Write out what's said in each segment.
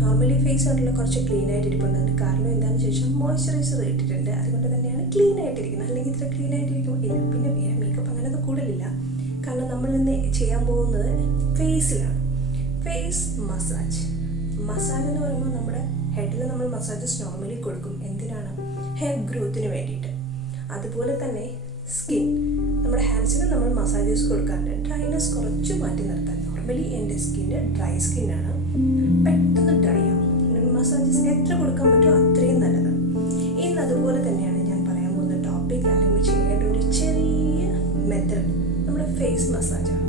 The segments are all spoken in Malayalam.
നോർമലി ഫേസ് കണ്ടുള്ള കുറച്ച് ക്ലീൻ ആയിട്ടിരിക്കുന്നുണ്ട്. കാരണം എന്താണെന്ന് ചോദിച്ചാൽ മോയ്സ്ചറൈസർ ഇട്ടിട്ടുണ്ട്, അതുകൊണ്ട് തന്നെയാണ് ക്ലീൻ ആയിട്ടിരിക്കുന്നത്. അല്ലെങ്കിൽ ഇത്ര ക്ലീൻ ആയിട്ടിരിക്കും ഇല്ല. പിന്നെ വേറെ മേക്കപ്പ് അങ്ങനെയൊന്നും കൂടുതലില്ല. കാരണം നമ്മൾ ഇന്ന് ചെയ്യാൻ പോകുന്നത് ഫേസിലാണ്. Face massage. മസാജ് എന്ന് പറയുമ്പോൾ നമ്മുടെ ഹെഡിൽ നമ്മൾ മസാജസ് നോർമലി കൊടുക്കും. എന്തിനാണ്? ഹെയർ ഗ്രോത്തിന് വേണ്ടിയിട്ട്. അതുപോലെ തന്നെ സ്കിൻ, നമ്മുടെ ഹാൻഡ്സിന് നമ്മൾ മസാജസ് കൊടുക്കാറുണ്ട് ഡ്രൈനെസ് കുറച്ച് മാറ്റി നിർത്താൻ. നോർമലി എൻ്റെ സ്കിന്ന് ഡ്രൈ സ്കിന്നാണ്, പെട്ടെന്ന് ഡ്രൈ ആവും. മസാജസ് എത്ര കൊടുക്കാൻ പറ്റുമോ അത്രയും നല്ലതാണ്. ഇന്ന് അതുപോലെ തന്നെയാണ് ഞാൻ പറയാൻ പോകുന്ന ടോപ്പിക്, അല്ലെങ്കിൽ ചെയ്യേണ്ട ഒരു ചെറിയ മെത്തേഡ് നമ്മുടെ ഫേസ് മസാജാണ്.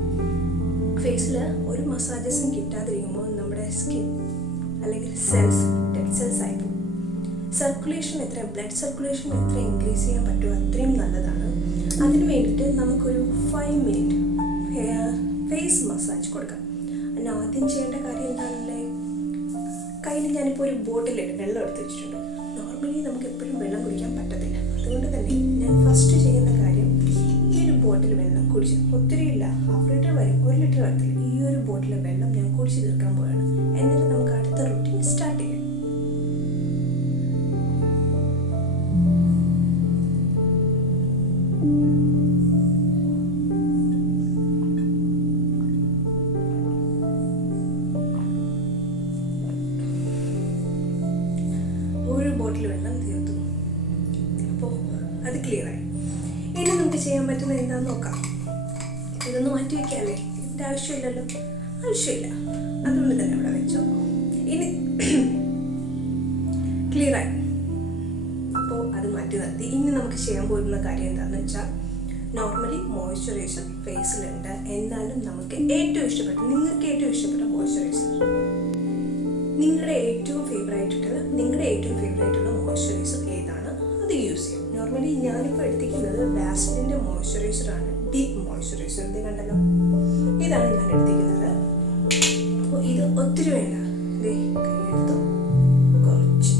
ഫേസിൽ ഒരു മസാജസും കിട്ടാതിരിക്കുമ്പോൾ നമ്മുടെ സ്കിൻ അല്ലെങ്കിൽ ഡെഡ് സെൽസ് ആയിപ്പോകും. സർക്കുലേഷൻ ബ്ലഡ് സർക്കുലേഷൻ എത്ര ഇൻക്രീസ് ചെയ്യാൻ പറ്റുമോ അത്രയും നല്ലതാണ്. അതിന് വേണ്ടിയിട്ട് നമുക്കൊരു 5 മിനിറ്റ് ഫേസ് മസാജ് കൊടുക്കാം. അതിന് ആദ്യം ചെയ്യേണ്ട കാര്യം എന്താണല്ലേ, കയ്യിൽ ഞാനിപ്പോൾ ഒരു ബോട്ടിൽ വെള്ളം എടുത്ത് വെച്ചിട്ടുണ്ട്. നോർമലി നമുക്ക് എപ്പോഴും വെള്ളം കുടിക്കാൻ പറ്റത്തില്ല. അതുകൊണ്ട് തന്നെ ഞാൻ ഫസ്റ്റ് ചെയ്യുന്ന കാര്യം, ഈ ഒരു ബോട്ടിൽ വെള്ളം കുടിച്ച്, ഒത്തിരി ഇല്ല, 1/2 ലിറ്റർ വരും, 1 ലിറ്റർ വരത്തില്ല, ഈ ഒരു ബോട്ടിൽ വെള്ളം ഞാൻ കുടിച്ച് തീർക്കാൻ പോവുകയാണ്. എന്നിട്ട് നമുക്ക് അടുത്ത റൂട്ടീൻ സ്റ്റാർട്ട് ചെയ്യാം. ഒരു ബോട്ടിൽ വെള്ളം തീർത്തു. അപ്പോൾ അത് ക്ലിയറായി. ഇനി നമുക്ക് ചെയ്യാൻ പറ്റുന്നത് എന്താണെന്ന് നോക്കാം. ഇതൊന്ന് മാറ്റി വയ്ക്കാമല്ലേ, ഇതിൻ്റെ ആവശ്യമില്ലല്ലോ, ആവശ്യമില്ല, അതുകൊണ്ട് തന്നെ ഇവിടെ വെച്ചോ. ഇനി ക്ലിയറായി, അപ്പോൾ അത് മാറ്റി നിർത്തി. ഇനി നമുക്ക് ചെയ്യാൻ പോകുന്ന കാര്യം എന്താണെന്ന് വെച്ചാൽ, നോർമലി മോയ്സ്ചറൈസർ ഫേസിലുണ്ട്. എന്നാലും നമുക്ക് ഏറ്റവും ഇഷ്ടപ്പെട്ട, നിങ്ങൾക്ക് ഏറ്റവും ഇഷ്ടപ്പെട്ട മോയ്സ്ചറൈസർ, നിങ്ങളുടെ ഏറ്റവും ഫേവറേറ്റുള്ള മോയ്സ്ചറൈസർ ഏതാണ് അത് യൂസ് ചെയ്യും. നോർമലി ഞാനിപ്പോൾ എടുത്തിരിക്കുന്നത് വാസ്ലിൻ്റെ മോയ്സ്ചറൈസറാണ്, ഡീപ്പ് മോയ്സ്ചറൈസർ. ഇത് കണ്ടല്ലോ, ഇതാണ് ഞാൻ എടുത്തിരിക്കുന്നത്. അപ്പോൾ ഇത് ഒത്തിരി വേണ്ട, കൈയെടുത്തു കുറച്ച്,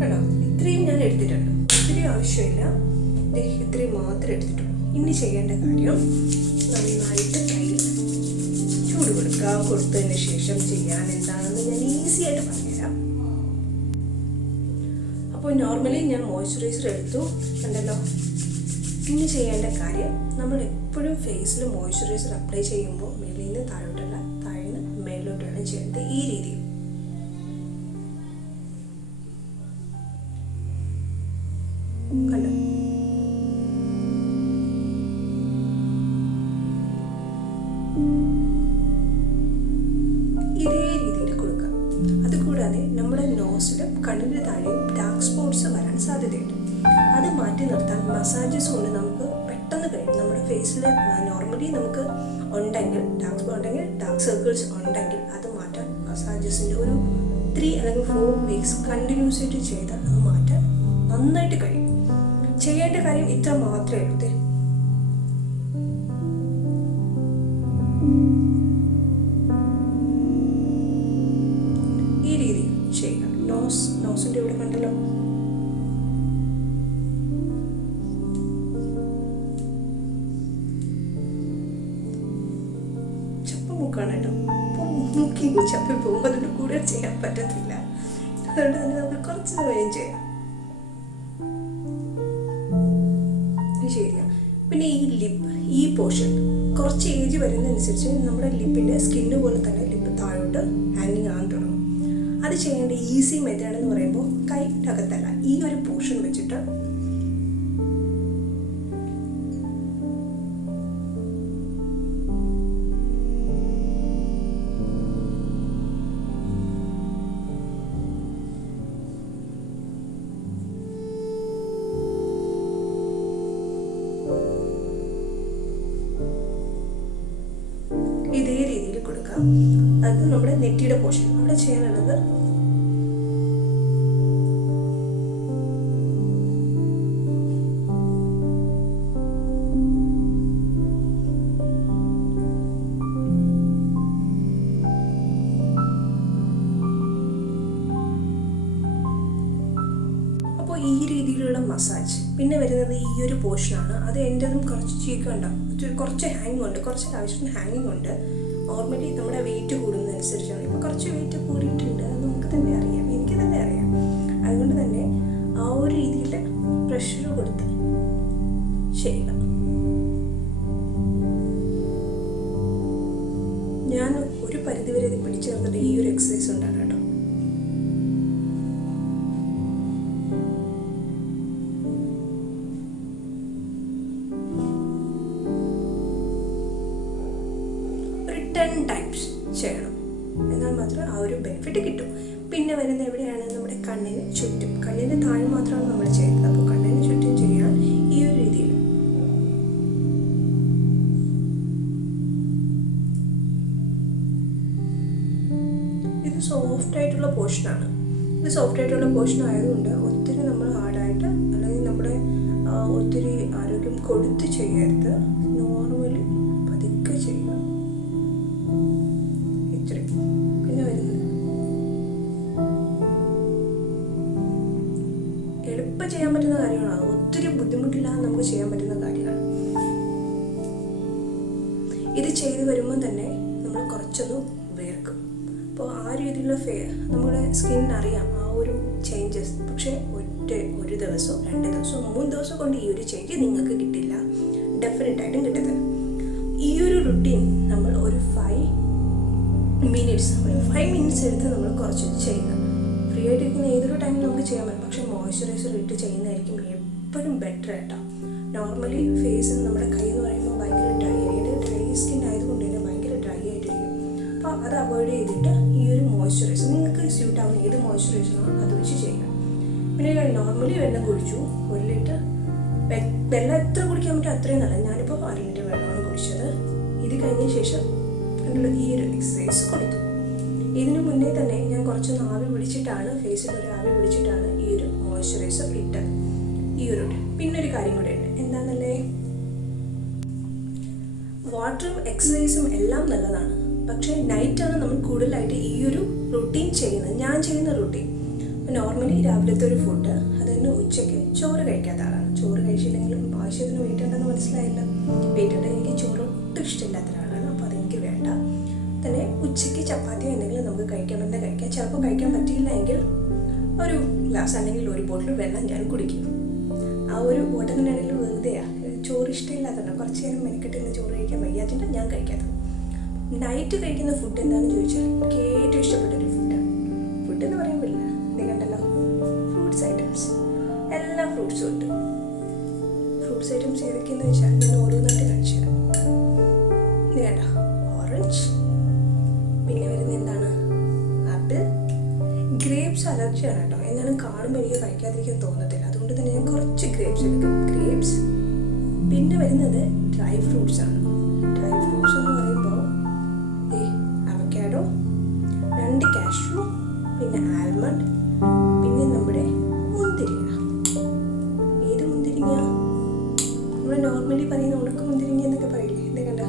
കണ്ടോ, ഇത്രയും ഞാൻ എടുത്തിട്ടുണ്ട്. ഒത്തിരി ആവശ്യമില്ല, ഇത്രയും മാത്രമേ എടുത്തിട്ടുള്ളൂ. ഇനി ചെയ്യേണ്ട കാര്യം, നന്നായിട്ട് കയ്യിൽ ചൂട് കൊടുക്കുക. കൊടുത്തതിന് ശേഷം ചെയ്യാൻ എന്താണെന്ന് ഞാൻ ഈസി ആയിട്ട് പറഞ്ഞുതരാം. അപ്പോൾ നോർമലി ഞാൻ മോയ്സ്ചറൈസർ എടുത്തു, കണ്ടല്ലോ. ഇനി ചെയ്യേണ്ട കാര്യം, നമ്മൾ എപ്പോഴും ഫേസിൽ മോയ്സ്ചറൈസർ അപ്ലൈ ചെയ്യുമ്പോൾ മേലിൽ നിന്ന് താഴോട്ടല്ല, താഴെ നിന്ന് മേലോട്ടാണ് ചെയ്യേണ്ടത്. ഈ രീതിയിൽ കണ്ടോ, ഇതേ രീതിയിൽ കൊടുക്കാം. അതുകൂടാതെ നമ്മുടെ നോസിലും കണ്ണിന് താഴെയും ഡാർക്ക് സ്പോട്ട്സ് വരാൻ സാധ്യതയുണ്ട്. അത് മാറ്റി നിർത്താൻ മസാജസ് കൊണ്ട് നമുക്ക് പെട്ടെന്ന് കഴിയും. നമ്മുടെ ഫേസിൽ നോർമലി നമുക്ക് ഉണ്ടെങ്കിൽ, ഡാർക്ക് സ്പോട്ട് ഉണ്ടെങ്കിൽ, ഡാർക്ക് സർക്കിൾസ് ഉണ്ടെങ്കിൽ അത് മാറ്റാൻ മസാജസിൻ്റെ ഒരു 3 അല്ലെങ്കിൽ 4 വീക്സ് കണ്ടിന്യൂസ് ആയിട്ട് ചെയ്താൽ അത് മാറ്റാൻ നന്നായിട്ട് കഴിയും. ചെയ്യേണ്ട കാര്യം ഇത്ര മാത്രമേ ഉള്ളൂ. ഈ രീതിയിൽ ചെയ്യുക. നോസിൻ്റെ ഇവിടെ കണ്ടല്ലോ, ചപ്പ മൂക്കാണ് കേട്ടോ. അപ്പോൾ മൂക്കി ചപ്പി പോകുമ്പോൾ അതിൻ്റെ കൂടെ ചെയ്യാൻ പറ്റത്തില്ല. അതുകൊണ്ട് തന്നെ നമുക്ക് കുറച്ച് സമയം ചെയ്യാം. ശരിയാ. പിന്നെ ഈ ലിപ്പ്, ഈ പോർഷൻ കുറച്ച് ഏജ് വരുന്നതനുസരിച്ച് നമ്മുടെ ലിപ്പിൻ്റെ സ്കിന്ന് പോലെ തന്നെ ലിപ്പ് താഴോട്ട് ഹാങ്ങിങ് ആകാൻ തുടങ്ങും. അത് ചെയ്യേണ്ട ഈസി മെത്തേഡ് എന്ന് പറയുമ്പോൾ, കൈയുടെ അകത്തല്ല, ഈ ഒരു പോർഷൻ വെച്ചിട്ട് ഇതേ രീതിയിൽ കൊടുക്കാം. അത് നമ്മുടെ നെറ്റിയുടെ പോർഷൻ അവിടെ ചെയ്യാനുള്ളത്. അപ്പോൾ ഈ രീതിയിലുള്ള മസാജ്. പിന്നെ വരുന്നത് ഈ ഒരു പോർഷനാണ്. അത് എൻ്റെതും കുറച്ച് ചീക്കുണ്ടാവും, കുറച്ച് ഹാങ്ങിങ് ഉണ്ട്, കുറച്ച് ആവശ്യത്തിന് ഹാങ്ങിങ് ഉണ്ട്. നോർമലി നമ്മുടെ വെയിറ്റ് കൂടുന്നതനുസരിച്ചാണ്. ഇപ്പോൾ കുറച്ച് വെയിറ്റ് കൂടിയിട്ടുണ്ട്, അത് നമുക്ക് തന്നെ അറിയാം, എനിക്ക് തന്നെ അറിയാം. അതുകൊണ്ട് തന്നെ ആ ഒരു രീതിയിൽ പ്രഷർ കൊടുത്ത് ചെയ്യുക. ഞാൻ ഒരു പരിധിവരെ ഇത് പിടിച്ചു നിർത്തിട്ട് ഈ ഒരു എക്സസൈസ് ഉണ്ടാണ് കേട്ടോ. ഒരു 10 ടൈംസ് ചെയ്യണം, എന്നാൽ മാത്രമേ ആ ഒരു ബെനിഫിറ്റ് കിട്ടും. പിന്നെ വരുന്നത് എവിടെയാണ്? നമ്മുടെ കണ്ണിന് ചുറ്റും. കണ്ണിന് താഴെ മാത്രമാണ് നമ്മൾ ചെയ്യുന്നത്. അപ്പോൾ കണ്ണിന് ചുറ്റും ചെയ്യാൻ ഈ ഒരു രീതിയിൽ ഇത് സോഫ്റ്റ് ആയിട്ടുള്ള പോർഷനാണ്. ഇത് സോഫ്റ്റ് ആയിട്ടുള്ള പോർഷൻ ആയതുകൊണ്ട് ഒത്തിരി നമ്മൾ ഹാർഡായിട്ട് അല്ലെങ്കിൽ നമ്മുടെ ഒത്തിരി ആരോഗ്യം കൊടുത്ത് ചെയ്യരുത്. നോർമലി പതുക്കെ ചെയ്യുക. ഇത്രയും. പിന്നെ വരുന്നത് എളുപ്പം ചെയ്യാൻ പറ്റുന്ന കാര്യങ്ങളാണ്, ഒത്തിരി ബുദ്ധിമുട്ടില്ലാതെ നമുക്ക് ചെയ്യാൻ പറ്റുന്ന കാര്യമാണ്. ഇത് ചെയ്ത് വരുമ്പോൾ തന്നെ നമ്മൾ കുറച്ചൊന്ന് വേർക്കും. അപ്പോൾ ആ രീതിയിലുള്ള നമ്മുടെ സ്കിന്നിന് അറിയാം ആ ഒരു ചേഞ്ചസ്. പക്ഷേ ഒരു ദിവസമോ 2 ദിവസമോ 3 ദിവസം കൊണ്ട് ഈ ഒരു ചേഞ്ച് നിങ്ങൾക്ക് കിട്ടില്ല, ഡെഫിനറ്റായിട്ടും കിട്ടത്തില്ല. ഈ ഒരു റുട്ടീൻ നമ്മൾ ഒരു 5 മിനിറ്റ്സ് എടുത്ത് നമ്മൾ കുറച്ച് ചെയ്യുക. ഫ്രീ ആയിട്ടിരിക്കുന്ന ഏതൊരു ടൈമിൽ നമുക്ക് ചെയ്യാൻ പറ്റും, പക്ഷേ മോയ്സ്ചറൈസർ ഇട്ട് ചെയ്യുന്നതായിരിക്കും എപ്പോഴും ബെറ്റർ ആയിട്ടാണ്. നോർമലി ഫേസിന് നമ്മുടെ കൈ എന്ന് പറയുമ്പോൾ ഭയങ്കര ഡ്രൈ സ്കിൻ ആയതുകൊണ്ട് തന്നെ ഭയങ്കര ഡ്രൈ ആയിട്ടിരിക്കും. അപ്പോൾ അത് അവോയ്ഡ് ചെയ്തിട്ട് ഈ ഒരു മോയ്സ്ചറൈസർ നിങ്ങൾക്ക് സ്യൂട്ട് ആവുന്ന ഏത് മോയ്സ്ചറൈസറാണോ അത് വെച്ച് ചെയ്യുക. പിന്നെ നോർമലി വെള്ളം കുടിച്ചു. 1 ലിറ്റർ വെള്ളം എത്ര കുടിക്കാൻ പറ്റും അത്രയും നല്ല. ഞാനിപ്പോൾ 1 ലിറ്റർ വെള്ളമാണ് കുടിച്ചത്. ഇത് കഴിഞ്ഞ ശേഷം ഈ ഒരു എക്സസൈസ് കൊടുത്തു. ഇതിന് മുന്നേ തന്നെ ഞാൻ കുറച്ചൊന്ന് ആവി പിടിച്ചിട്ടാണ്, ഫേസിൽ ഒരു ആവി പിടിച്ചിട്ടാണ് ഈ ഒരു മോയ്സ്ചറൈസർ ഇട്ടത്. ഈ ഒരു പിന്നൊരു കാര്യം കൂടെ ഉണ്ട്. എന്താണെന്നല്ലേ, വാട്ടറും എക്സസൈസും എല്ലാം നല്ലതാണ്. പക്ഷേ നൈറ്റാണ് നമ്മൾ കൂടുതലായിട്ട് ഈ ഒരു റുട്ടീൻ ചെയ്യുന്നത്. ഞാൻ ചെയ്യുന്ന റുട്ടീൻ നോർമലി രാവിലത്തെ ഒരു ഫുഡ്, അത് തന്നെ ഉച്ചയ്ക്ക് ചോറ് കഴിക്കാത്ത ആളാണ്. ചോറ് കഴിച്ചില്ലെങ്കിലും ആവശ്യത്തിന് വെയിറ്റ് ഉണ്ടെന്ന് മനസ്സിലായില്ല. വെയിറ്റ് ഉണ്ടെങ്കിൽ എനിക്ക് ചോറ് ഒട്ടും ഇഷ്ടമില്ലാത്ത ഒരാളാണ്, അപ്പോൾ അതെനിക്ക് വേണ്ട. തന്നെ ഉച്ചയ്ക്ക് ചപ്പാത്തിയോ എന്തെങ്കിലും നമുക്ക് കഴിക്കാൻ പറ്റുന്ന കഴിക്കാം. ചിലപ്പോൾ കഴിക്കാൻ പറ്റിയില്ല എങ്കിൽ ഒരു ഗ്ലാസ് അല്ലെങ്കിൽ ഒരു ബോട്ടിൽ വെള്ളം ഞാൻ കുടിക്കും. ആ ഒരു ഓട്ടത്തിനിടയിൽ വെറുതെയാണ്, ചോറ് ഇഷ്ടമില്ലാത്തതാണ്. കുറച്ച് നേരം മെനക്കെട്ടിരുന്ന് ചോറ് കഴിക്കാൻ വയ്യാത്തിട്ട് ഞാൻ കഴിക്കാത്തത്. നൈറ്റ് കഴിക്കുന്ന ഫുഡ് എന്താണെന്ന് ചോദിച്ചാൽ എനിക്ക് ഏറ്റവും ഇഷ്ടപ്പെട്ടൊരു ഫുഡാണ്. ഫുഡ് എന്ന് പറയാൻ പറ്റില്ല, ഇത് കണ്ടല്ലോ, ഫ്രൂട്ട്സ് ഐറ്റംസ്. എല്ലാ ഫ്രൂട്ട്സും ഉണ്ട്. ഫ്രൂട്ട്സ് ഐറ്റംസ് ഏതൊക്കെയെന്ന് വെച്ചാൽ ഞാൻ ഓരോന്നായിട്ട് കാണിച്ചു തരാം. ഇത് കണ്ട, ഓറഞ്ച്. പിന്നെ വരുന്നത് എന്താണ്? ആപ്പിൾ. ഗ്രേപ്സ് അലർജിയാണ് കേട്ടോ, എന്നാലും കാണുമ്പോൾ എനിക്ക് കഴിക്കാതിരിക്കാൻ തോന്നത്തില്ല. അതുകൊണ്ട് തന്നെ ഞാൻ കുറച്ച് ഗ്രേപ്സ് എടുക്കും. ഗ്രേപ്സ്. പിന്നെ വരുന്നത് ഡ്രൈ ഫ്രൂട്ട്സ് ആണ്. ഡ്രൈ ഫ്രൂട്ട്സ് എന്ന് പറയുമ്പോൾ അവക്കാഡോ, 2 കാഷ്യൂ, പിന്നെ ആൽമണ്ട്, പിന്നെ നമ്മുടെ മുന്തിരിങ്ങ. ഏത് മുന്തിരിങ്ങ? നമ്മൾ നോർമലി പറയുന്ന ഉണക്ക മുന്തിരിങ്ങ എന്നൊക്കെ പറയില്ലേ, ഇത് കണ്ട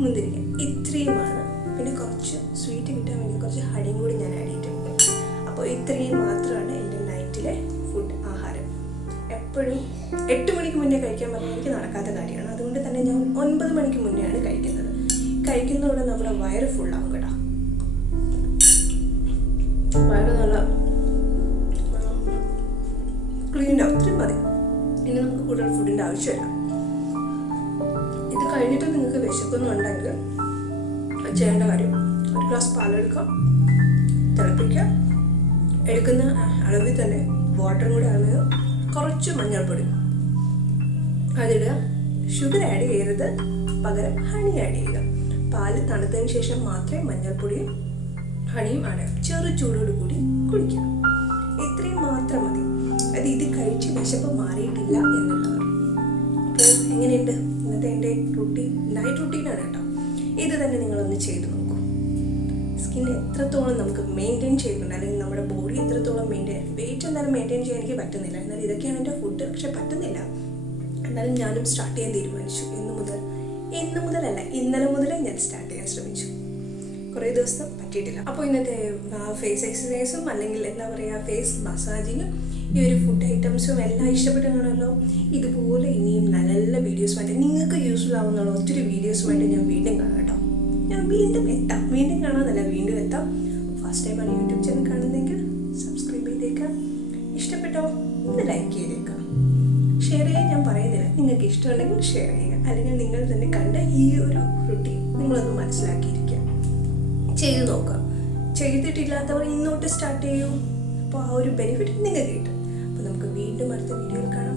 മുന്തിരിങ്ങ. ഇത്രയുമാണ്. പിന്നെ കുറച്ച് സ്വീറ്റ് കിട്ടാൻ വേണ്ടി കുറച്ച് ഹണിയും കൂടി ഞാൻ ആഡ് ചെയ്തിട്ടുണ്ട്. അപ്പോൾ ഇത്രയും മാത്രമാണ് എൻ്റെ നൈറ്റിലെ ഫുഡ്, ആഹാരം. എപ്പോഴും 8 മണിക്ക് മുന്നേ കഴിക്കാൻ പറഞ്ഞാൽ എനിക്ക് നടക്കാത്ത കാര്യമാണ്. അതുകൊണ്ട് തന്നെ ഞാൻ 9 മണിക്ക് മുന്നെയാണ് കഴിക്കുന്നത്. കഴിക്കുന്നതോടെ നമ്മുടെ വയറ് ഫുള്ളാവും കേട്ടോ. വയറ് നല്ല ക്ലീൻ ആവും. ഇത്രയും മതി. ഇനി നമുക്ക് കൂടുതൽ ഫുഡിൻ്റെ ആവശ്യമില്ല. ഇത് കഴിഞ്ഞിട്ട് നിങ്ങൾക്ക് വിശക്കുന്നുണ്ടെങ്കിൽ ചെയ്യേണ്ട കാര്യം, 1 ഗ്ലാസ് പാലെടുക്കുക, തിളപ്പിക്കുക. എടുക്കുന്ന അളവിൽ തന്നെ വാട്ടറും കൂടി അളവ്, കുറച്ച് മഞ്ഞൾപ്പൊടി അതിടുക. ഷുഗർ ആഡ് ചെയ്യരുത്, പകരം ഹണി ആഡ് ചെയ്യുക. പാല് തണുത്തതിന് ശേഷം മാത്രമേ മഞ്ഞൾപ്പൊടിയും ഹണിയും ആഡ് ചെയ്യുക. ചെറു ചൂടോട് കൂടി കുടിക്കുക. ഇത്രയും മാത്രം മതി. അത് ഇത് കഴിച്ച് വിശപ്പ് മാറിയിട്ടില്ല എന്നുള്ളതാണ്. അപ്പോൾ എങ്ങനെയുണ്ട് ഇന്നത്തെ എൻ്റെ റുട്ടീൻ? നൈറ്റ് റുട്ടീനാണ് കേട്ടോ. ഇത് തന്നെ നിങ്ങളൊന്ന് ചെയ്ത് നോക്കൂ. സ്കിൻ എത്രത്തോളം നമുക്ക് മെയിൻറ്റെയിൻ ചെയ്യുന്നുണ്ട്, അല്ലെങ്കിൽ നമ്മുടെ ബോഡി എത്രത്തോളം വെയിറ്റ് എന്തായാലും മെയിൻറ്റെയിൻ ചെയ്യാൻ എനിക്ക് പറ്റുന്നില്ല. എന്നാൽ ഇതൊക്കെയാണ് എൻ്റെ ഫുഡ്, പക്ഷെ പറ്റുന്നില്ല. എന്നാലും ഞാനും സ്റ്റാർട്ട് ചെയ്യാൻ തീരുമാനിച്ചു. ഇന്നലെ മുതലേ ഞാൻ സ്റ്റാർട്ട് ചെയ്യാൻ ശ്രമിച്ചു. കുറേ ദിവസം പറ്റിയിട്ടില്ല. അപ്പോൾ ഇന്നത്തെ ഫേസ് എക്സസൈസും അല്ലെങ്കിൽ എന്താ പറയുക ഫേസ് മസാജിങ്ങും ഈ ഒരു ഫുഡ് ഐറ്റംസും എല്ലാം ഇഷ്ടപ്പെട്ട് കാണുമല്ലോ. ഇതുപോലെ ഇനിയും നല്ല നല്ല വീഡിയോസുമായിട്ട് നിങ്ങൾക്ക് യൂസ്ഫുൾ ആവുന്നുള്ള ഒത്തിരി വീഡിയോസുമായിട്ട് ഞാൻ വീണ്ടും കാണാം കേട്ടോ. ഞാൻ വീണ്ടും എത്താം, വീണ്ടും കാണാമെന്നല്ല വീണ്ടും എത്താം. ഫസ്റ്റ് ടൈമാണ് യൂട്യൂബ് ചാനൽ കാണുന്നതെങ്കിൽ സബ്സ്ക്രൈബ് ചെയ്തേക്കാം. ഇഷ്ടപ്പെട്ടോ ഒന്ന് ലൈക്ക് ചെയ്തേക്കാം. ഷെയർ ചെയ്യാൻ ഞാൻ പറയുന്നില്ല, നിങ്ങൾക്ക് ഇഷ്ടമുണ്ടെങ്കിൽ ഷെയർ ചെയ്യുക, അല്ലെങ്കിൽ നിങ്ങൾ തന്നെ കണ്ട ഈ ഒരു റുട്ടീൻ നിങ്ങളൊന്ന് മനസ്സിലാക്കിയിരിക്കുക, ചെയ്ത് നോക്കുക. ചെയ്തിട്ടില്ലാത്തവർ ഇന്നോട്ട് സ്റ്റാർട്ട് ചെയ്യും. അപ്പോൾ ആ ഒരു ബെനിഫിറ്റ് നിങ്ങൾക്ക് കിട്ടും. അപ്പോൾ നമുക്ക് വീണ്ടും അടുത്ത വീഡിയോയിൽ കാണാം.